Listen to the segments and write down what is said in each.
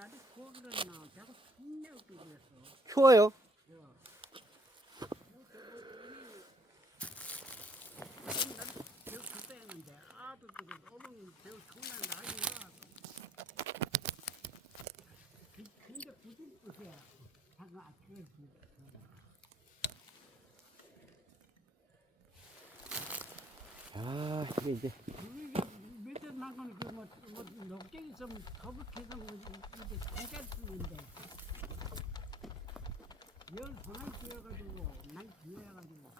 날이 추워그랬나 자꾸 힘내고 그랬어. 추워요? 겨우 춥다 했는데 아들들은 오면 겨우 추운 날 나가기가 근데 굳이 뜻이야. 잠깐 아침에 아, 이게 이제. 밑에 나가는 그뭐 녹쟁이 좀 거북해서 이제 고개 쓰는데 열 분할 뛰어가지고 날 뛰어가지고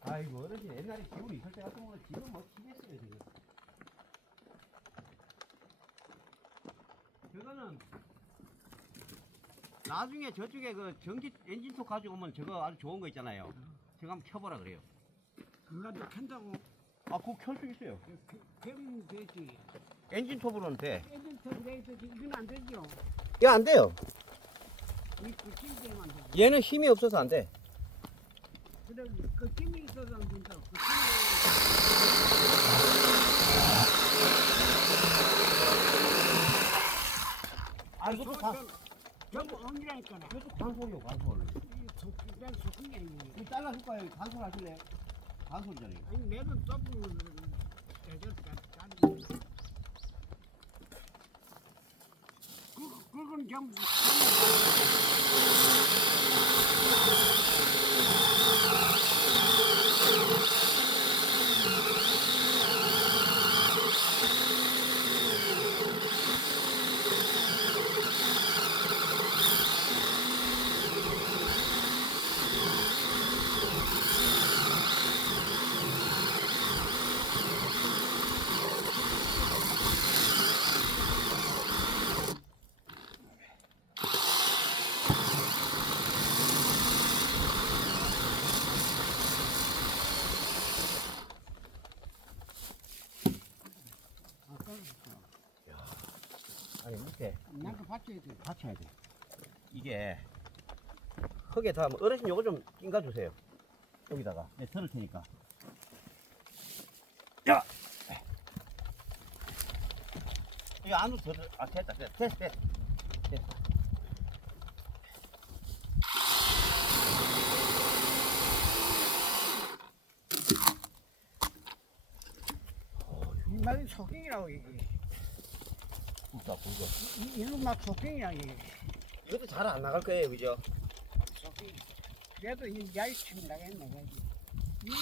아이고, 어르신 옛날에 기운이 있을 때 같은 거는 지금 뭐 치겠어요, 지금. 저거는 나중에 저쪽에 그 전기 엔진톱 가지고 오면 저거 아주 좋은 거 있잖아요. 저거 한번 켜보라 그래요. 그것도 캔다고 아, 그거 켤 수 있어요. 되면 되지. 엔진톱으로는 돼. 엔진톱 레이서 이건 안 되죠. 야, 안 돼요. 이 거침되면 안 되죠. 얘는 힘이 없어서 안 돼. 그래 거침이 있어서 안 된다. 아, 이것도 전부 엉이라니까나. 이것도 관솔이요, 관솔. 난 소금이 아니에요. 이 잘라줄까요? 관솔 하실래요? 관솔이잖아요. 아니 내는 조금 짜증. 그건 전부 아니, 밑에 난그 받쳐야 돼. 받쳐야 돼. 이게 흙에 닿으면 어르신 요거 좀 낑가 주세요. 여기다가 내 들을 테니까. 야, 이 안으로 더 들. 아, 됐다. 됐다. 이 말이 속행이라고 이게. 굵다, 굵어. 이거 막 속행이야 이게. 이것도 잘 안 나갈 거예요, 그죠? 속행. 그래도 이 야이치면 나겠네. 이거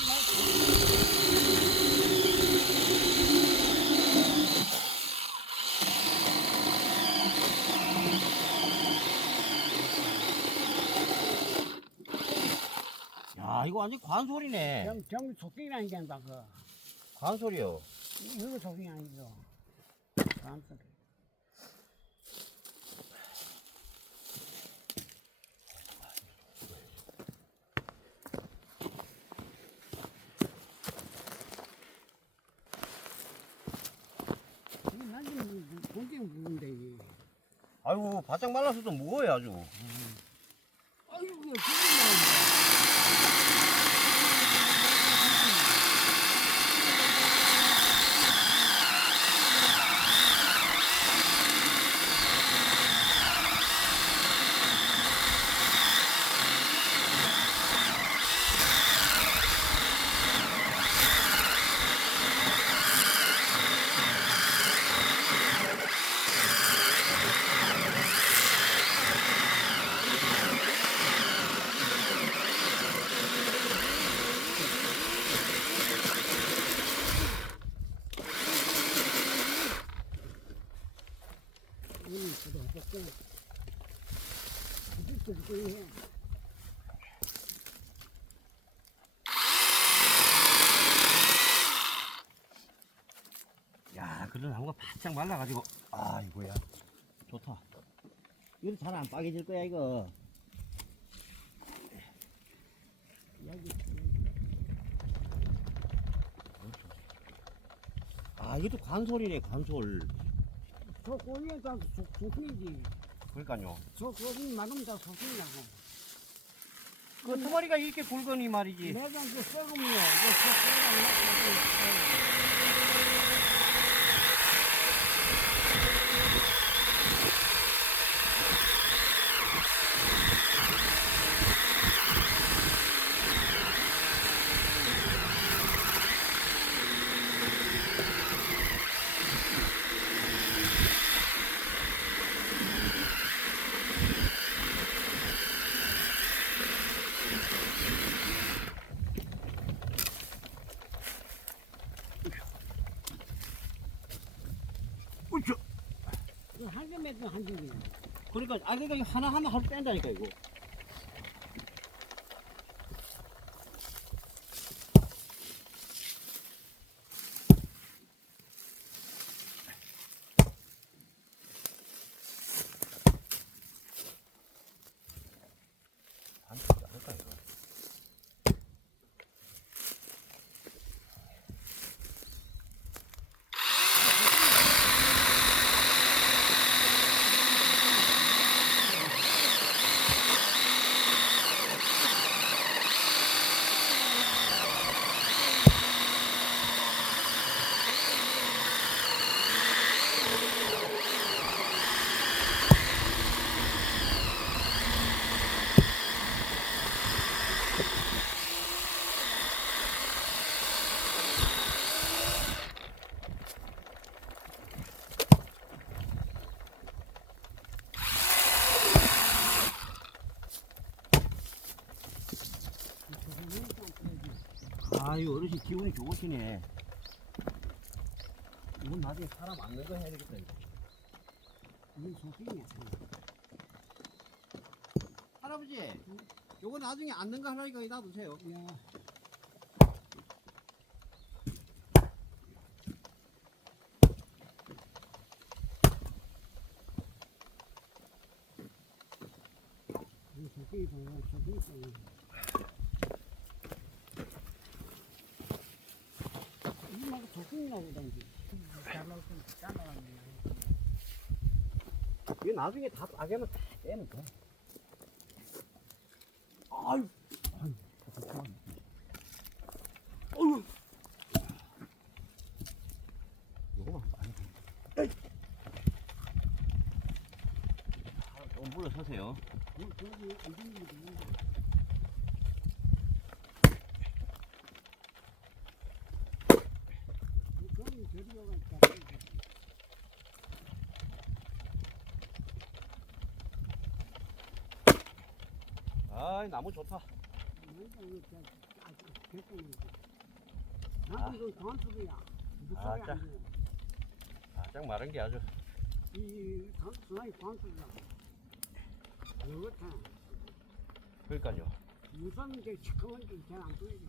야, 이거 완전 관솔이네. 정 속행이라는 게 아니라 그. 관솔이요. 이거 속행이 아니죠. 감사해. 나는 공기 무는데 이게. 아이고, 바짝 말라서도 무거워요, 아주. 아이고 이거 죽는다. 야, 그런 나무가 바짝 말라가지고. 아, 이거야. 좋다. 이거 잘 안 빠개질 거야, 이거. 아, 이것도 관솔이네, 관솔. 저 꼬리에다 소금이지. 그러니까요. 저 꼬리 막으면 다 소금이라고. 그 토마리가 이렇게 굵으니 말이지. 내가 그 썩음이요. 이거 저 꼬리가 밤에도 한 줄이야. 그러니까 이거 하나 하면 하루 뺀다니까 이거. 안 되지 않을까 이거. 아유 어르신 기운이 좋으시네. 이건 나중에 사람 앉는 거 해야 되겠다 이거. 이건 소식이야. 할아버지, 요거 나중에 앉는 거 하나니까 놔두세요. 야, 이건 소식이 봐요. 소식이 봐요. 이마가 소식이 나오던지. 잘 나올 건 잘라갔네. 이거 나중에 다 따개면 다 빼면 돼. 아유, 아유, 요거만 빨리. 좀 물러서세요. 저기 안 되는 게 있는데. 그건 저리가 있다. 아이 나무 좋다. 나도 이거 단수야. 무소리 자. 안 돼. 딱 마른 게 아주. 이 단수나이 단수야. 그렇다. 그러니까요. 무슨 게 시커먼 게 잘 안 보이죠.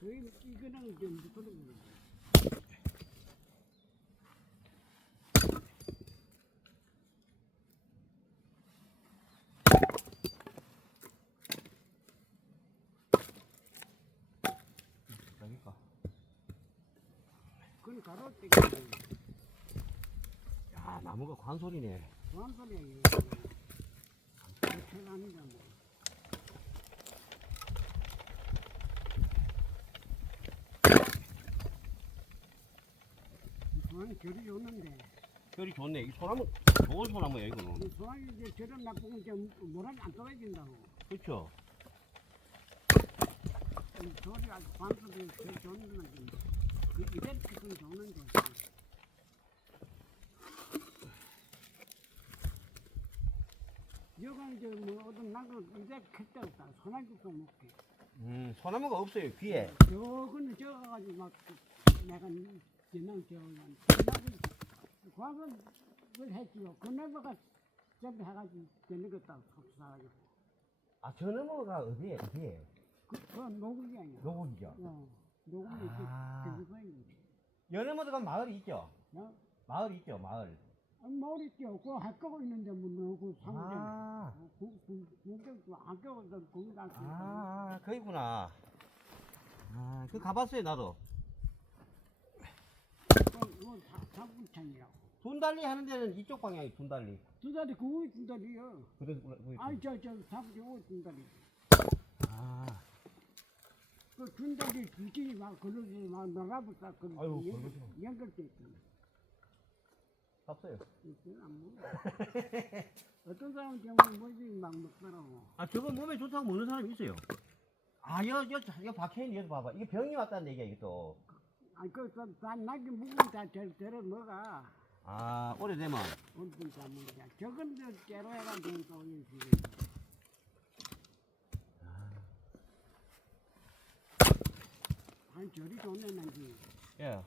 저희 이거는 이제 무소리. 그러니까. 그건 가로울 때가 야 나무가 관솔이네. 단소리야 이거. 대단하다 뭐. 소나무 결이 좋는데 결이 좋네. 이 소나무 좋은 소나무야 이거는. 이 소나무 이제 결은 나쁘고 이제 모락이 안 떨어진다고. 그렇죠. 이 소리 아주 반수도 제일 좋은 건데 그 이대로 피면 좋는데. 여가 이제 뭐 어떤 나그 이제 클때 없다. 소나무도 먹게. 소나무가 없어요 귀에. 저거는 저가지고 막 내가 지난 저거는 과거를 했지요. 그 나무가 저기 해가지고 되는 것다 섭사가지고. 아 저 나무가 어디에 어디에? 그 노국이 아니야. 노국이죠. 노국이 아. 이렇게 그거예요. 연어모드가 마을이 있죠. 어? 마을이 있죠 마을. 머리 띄었고 학교가 있는데 뭐 너그 상점. 아. 국경도 학교가 거기 가. 아, 거기구나. 아, 그 가봤어요, 나도. 이거 사군창이라고. 둔달리 하는 데는 이쪽 방향이 둔달리. 두 다리 그거 두 다리요. 그래, 아이 저 사군창 두 다리. 아, 그 둔다리 두지 막 그러지 막 나가볼까 그 아유, 그러지 마. 연결돼 있어. 없어요. 어떤 사람은 정말 뭐지 막 먹더라고. 아, 저거 몸에 좋다고 먹는 사람이 있어요. 아, 여 박혀있는 여기 봐봐. 이게 병이 왔다는 얘기야, 이게 또. 아니 그다 나게 묵은 다 저를 먹어. 아, 오래되면. 온통 다 먹자. 저건 저 깨로 해가지고 또 이렇게. 아니 저리 좋네 난지. 예.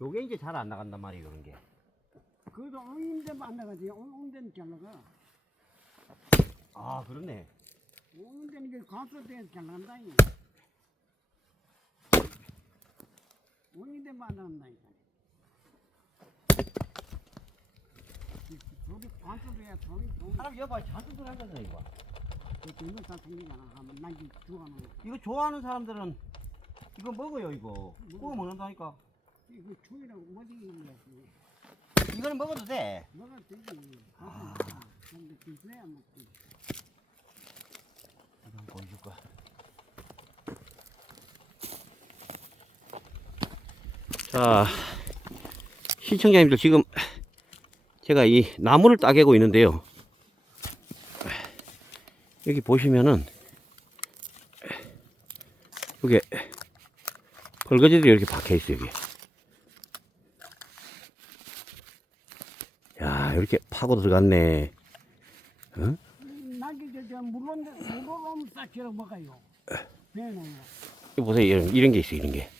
요게 이제 잘 안 나간단 말이에요, 이런 게. 그래도 엉인데만 안 나가지. 엉인데는 잘 나가. 아, 그렇네. 엉인데는 이게 관수대에서 잘 나간다니. 엉인데만 안 나간다니까. 저기 관수대야 저기 사람 여봐, 잔뜩 들어가잖아, 이거. 그 전부 다 생기잖아. 하면 난지 죽어가는 거. 이거 좋아하는 사람들은 이거 먹어요, 이거. 구워 먹는다니까. 이거 초이라고 뭐지 이게. 이거는 먹어도 돼. 뭐가 되지. 아. 근데 그래야 먹지. 이거 한번 보여줄까. 자, 시청자님들 지금 제가 이 나무를 따개고 있는데요. 여기 보시면은 여기 벌거지들이 이렇게 박혀 있어요, 여기. 야, 이렇게 파고 들어갔네. 어? 나기 저 물론 싹지로 먹어요. 배는 이거 보세요, 이런 게 있어, 이런 게.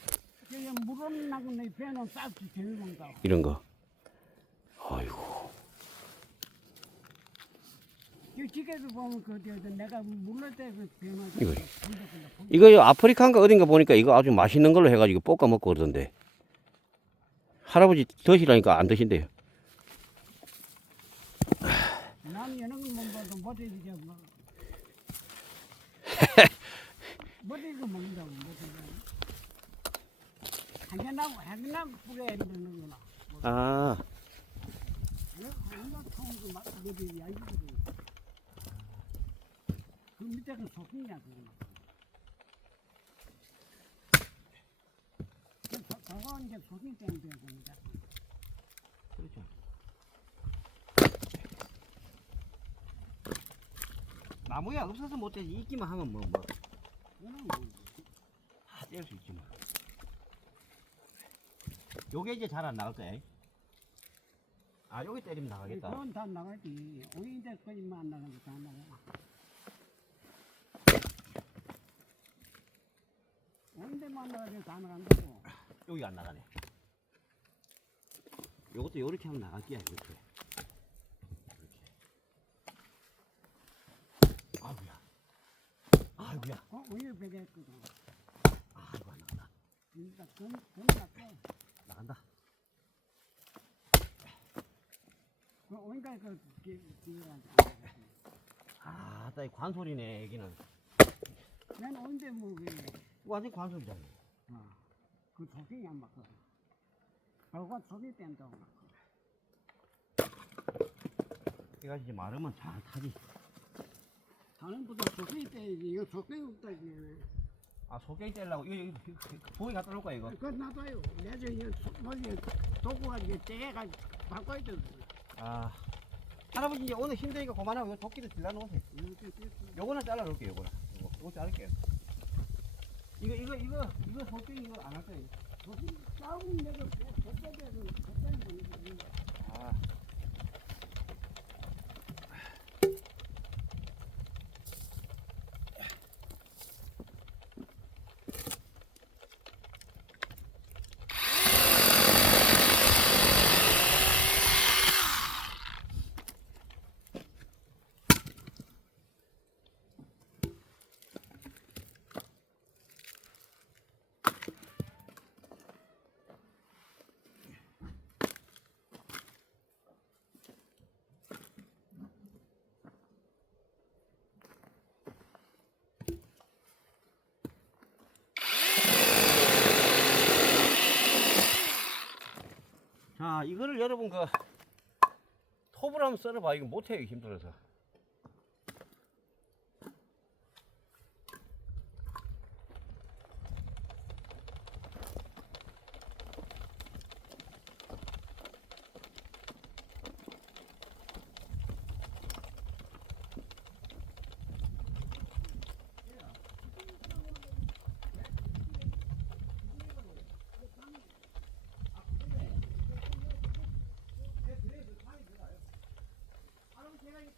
저기 물론 나기 배는 싹지 제일 먹다. 이런 거. 아이고. 저 지게도 보면 내가 물을 때그 배는 이거. 이거 아프리카인가 어딘가 보니까 이거 아주 맛있는 걸로 해가지고 볶아 먹고 그러던데. 할아버지 드시라니까 안 드신대요. 난 이런 거못 봐도 못해지 뭐. 못해지 먹는다고 못해지. 한개나무 뿌려야 되는구나. 아, 한개나무 통도 막 못해지 알지. 그 밑에 그 속이냐 그거. 저거 이제 속이 때문에 됩니다. 그렇죠. 나무야 없어서 못되지. 있기만 하면 뭐. 그거는 다 뗄 수 있지 뭐. 요게 이제 잘 안 나갈 거야. 아, 여기 때리면 나가겠다. 그건 다 나가지. 오인데 거짓말 안 나가면 다 나가. 오인데만 나가지 다 나간다고. 여기 안 나가네. 요것도 요렇게 하면 나갈게요, 이렇게. 아이고야. 아이고야. 오일 배겠거든. 아이고, 안 나간다. 그러니까 돈 갖고. 나간다. 오인가 아, 따이 관소리네, 여기는. 난 오인데 뭐 그래. 완전 관소리잖아. 그 속이 안 맞거든. 그거 속이 뺀다고. 얘가 이제 마르면 잘 타지. 다른 보다 속이 떼야지. 이거 속이 없다 이게. 아, 소개이 떼려고. 이거 보기 갖다 놓을까, 이거? 그거 놔둬요. 내가 이거 뭐지 도구가 이게 떼가 바꿔야 돼. 아. 할아버지 이제 오늘 힘드니까 그만하고 요 도끼도 질러 놓으세요. 요거는 잘라 놓을게요, 요거는. 요거 자를게요. 이거 소개 이거 안 할 거예요. 싸움 내가 겉다리에서 아. 자, 이거를 여러분 톱을 한번 썰어봐. 이거 못해요, 힘들어서. 제가 이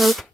응.